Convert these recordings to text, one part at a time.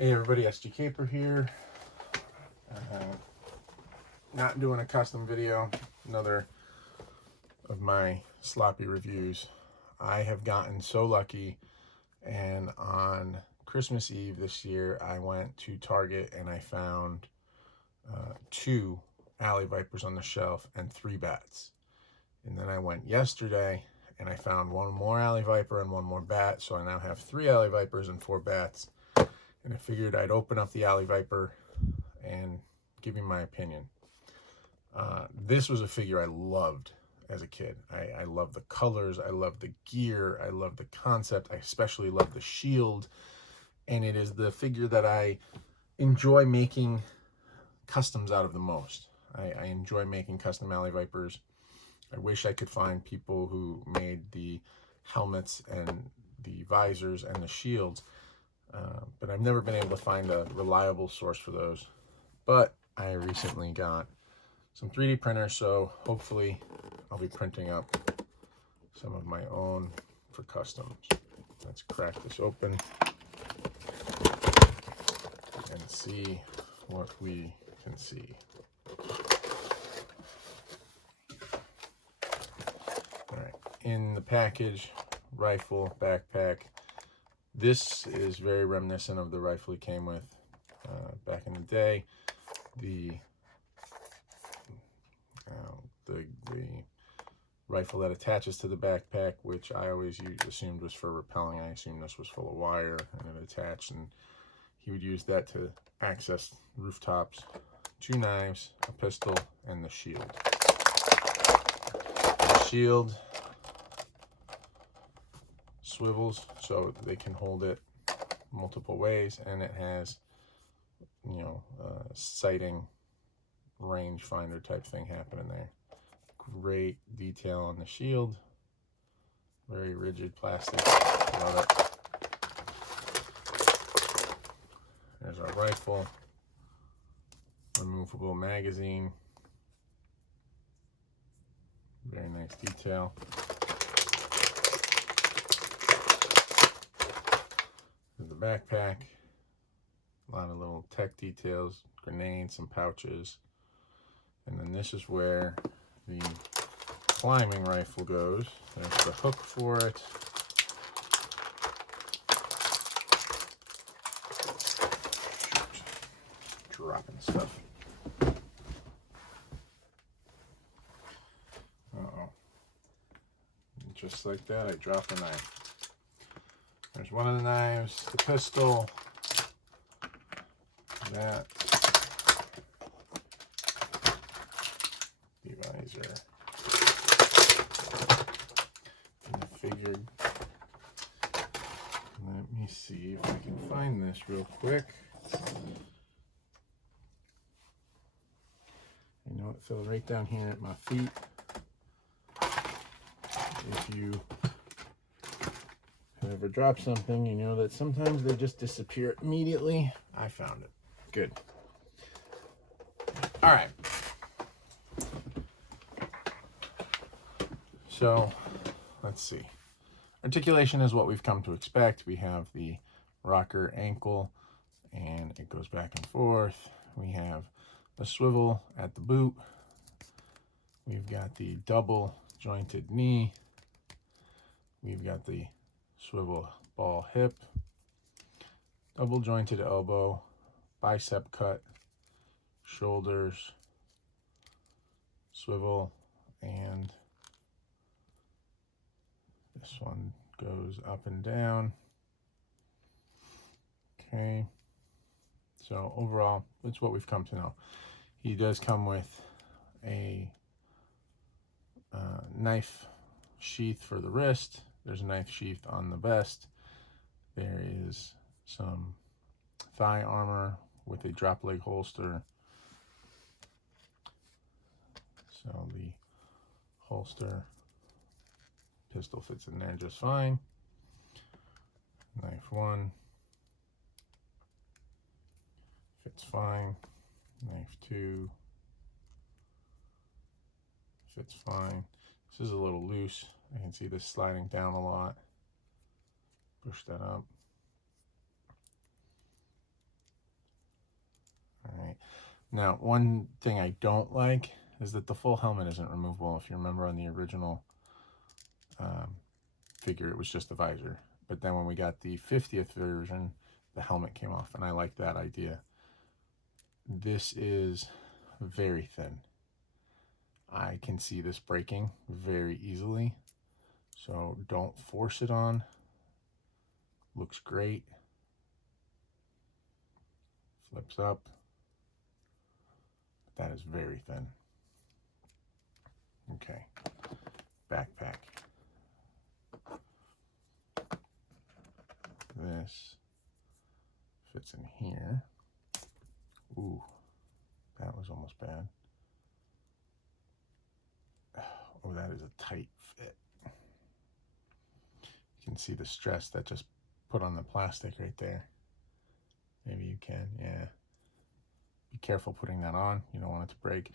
Hey everybody, SG Caper here. Not doing a custom video, another of my sloppy reviews. I have gotten so lucky, and on Christmas Eve this year, I went to Target and I found 2 alley vipers on the shelf and 3 bats. And then I went yesterday and I found 1 more alley viper and 1 more bat, so I now have 3 alley vipers and 4 bats. And I figured I'd open up the alley viper and give you my opinion. This was a figure I loved as a kid. I love the colors, I love the gear, I love the concept, I especially love the shield, and it is the figure that I enjoy making customs out of the most. I enjoy making custom alley vipers. I wish I could find people who made the helmets and the visors and the shields, but I've never been able to find a reliable source for those. But I recently got some 3D printers, so hopefully I'll be printing up some of my own for customs. Let's crack this open and see what we can see. All right, in the package, rifle, backpack. This is very reminiscent of the rifle he came with back in the day. The rifle that attaches to the backpack, which I always assumed was for rappelling. I assumed this was full of wire and it attached, and he would use that to access rooftops. 2 knives, a pistol, and the shield. The shield swivels so they can hold it multiple ways, and it has, sighting rangefinder type thing happening there. Great detail on the shield, very rigid plastic. Love it. There's our rifle, removable magazine, very nice detail. There's the backpack, a lot of little tech details, grenades, some pouches. And then this is where the climbing rifle goes. There's the hook for it. Shoot. Dropping stuff. Uh-oh. And just like that, I dropped a knife. There's one of the knives, the pistol, that. Visor, and I figured, let me see if I can find this real quick. I know it fell right down here at my feet. If you have ever dropped something, you know that sometimes they just disappear immediately. I found it. Good. All right. So let's see. Articulation is what we've come to expect. We have the rocker ankle and it goes back and forth. We have a swivel at the boot. We've got the double jointed knee. We've got the swivel ball hip, double jointed elbow, bicep cut, shoulders, swivel, and this one goes up and down. Okay, so overall, it's what we've come to know. He does come with a knife sheath for the wrist. There's a knife sheath on the vest. There is some thigh armor with a drop leg holster. So the holster pistol fits in there just fine. Knife 1 fits fine. Knife 2 fits fine. This is a little loose. I can see this sliding down a lot. Push that up. Now, one thing I don't like is that the full helmet isn't removable. If you remember on the original figure, it was just the visor. But then when we got the 50th version, the helmet came off, and I like that idea. This is very thin. I can see this breaking very easily, so don't force it on. Looks great. Flips up. That is very thin. Okay, backpack. This fits in here. Ooh, that was almost bad. Oh, that is a tight fit. You can see the stress that just put on the plastic right there. Maybe you can, yeah. Be careful putting that on. You don't want it to break.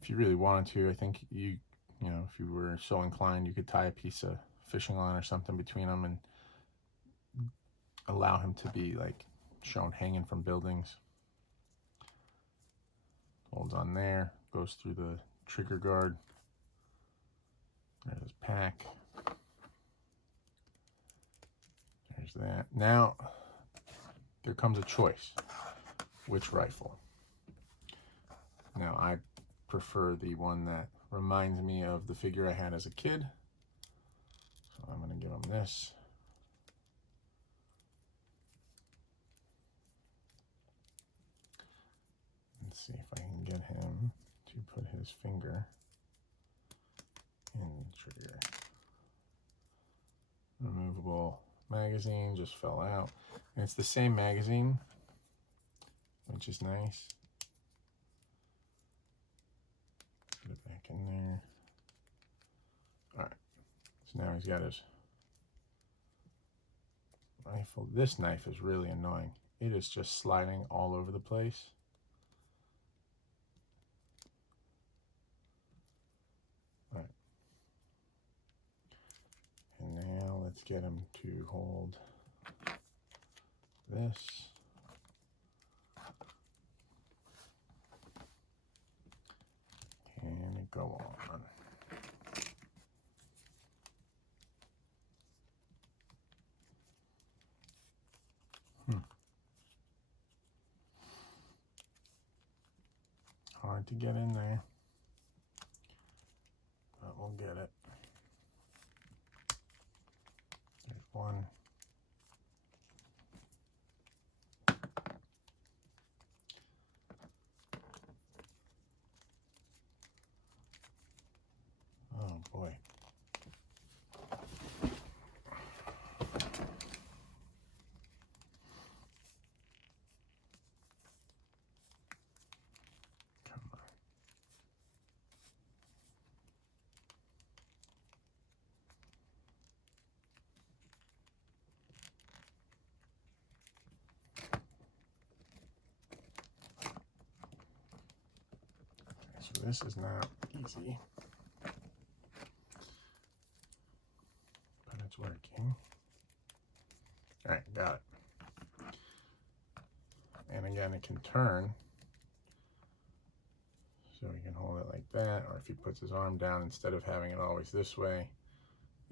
If you really wanted to, I think you know, if you were so inclined, you could tie a piece of fishing line or something between them and allow him to be like shown hanging from buildings. Holds on there, goes through the trigger guard. There's his pack. There's that. Now, there comes a choice. Which rifle? Now, I prefer the one that reminds me of the figure I had as a kid. So I'm going to give him this. Let's see if I can get him to put his finger in the trigger. Removable magazine just fell out. And it's the same magazine, which is nice. Put it back in there. Alright, so now he's got his rifle. This knife is really annoying. It is just sliding all over the place. Alright. And now let's get him to hold this. Can it go on? Hard to get in there, but we'll get it. There's one. Oh boy. Come on. So this is not easy, but it's working. All right, got it. And again, it can turn, so he can hold it like that, or if he puts his arm down, instead of having it always this way,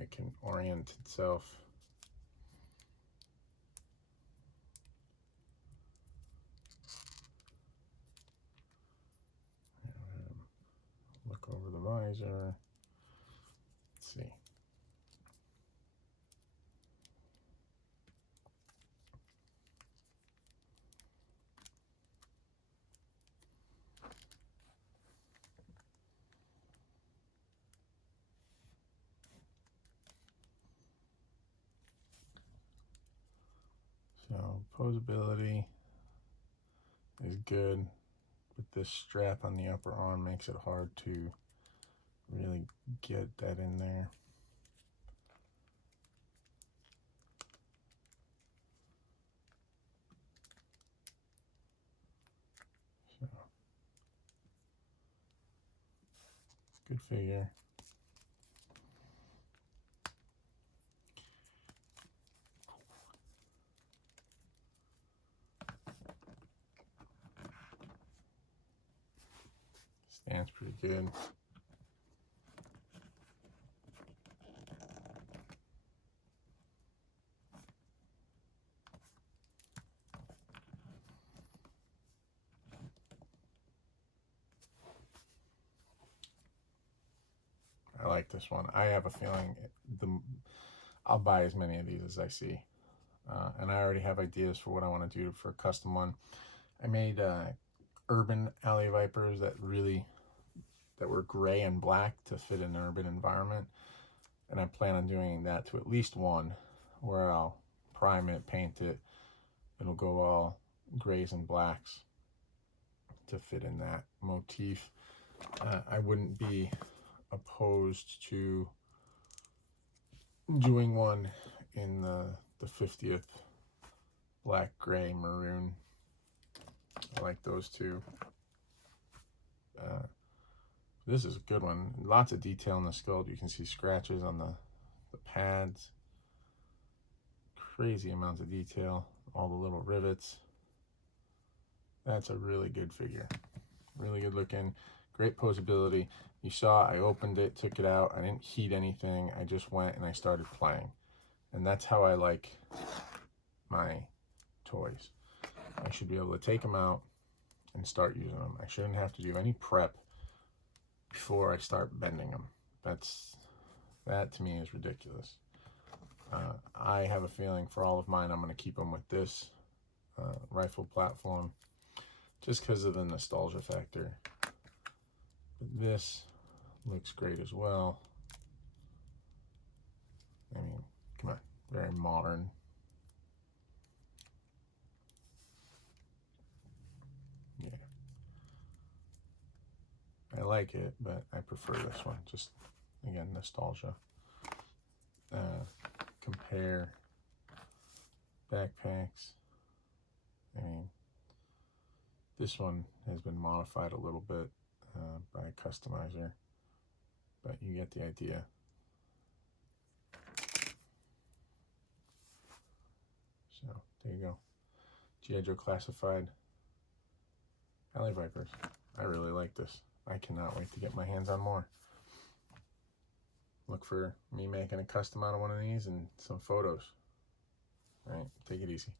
it can orient itself. Look over the visor. Let's see. So posability is good, but this strap on the upper arm makes it hard to really get that in there. So, good figure. Stands pretty good. I like this one. I have a feeling I'll buy as many of these as I see. And I already have ideas for what I want to do for a custom one. I made urban alley vipers that were gray and black to fit an urban environment. And I plan on doing that to at least one, where I'll prime it, paint it. It'll go all grays and blacks to fit in that motif. I wouldn't be opposed to doing one in the 50th black, gray, maroon. I like those two. This is a good one. Lots of detail in the sculpt. You can see scratches on the pads. Crazy amounts of detail. All the little rivets. That's a really good figure. Really good looking. Great posability. You saw I opened it, took it out. I didn't heat anything. I just went and I started playing. And that's how I like my toys. I should be able to take them out and start using them. I shouldn't have to do any prep before I start bending them. That to me is ridiculous. I have a feeling for all of mine I'm going to keep them with this rifle platform just because of the nostalgia factor. But this looks great as well. I mean, come on, very modern. Yeah. I like it, but I prefer this one. Just, again, nostalgia. Compare backpacks. I mean, this one has been modified a little bit by a customizer, but you get the idea. So there you go. G.I.Joe Classified Alley Vipers. I really like this. I cannot wait to get my hands on more. Look for me making a custom out of one of these and some photos. All right, take it easy.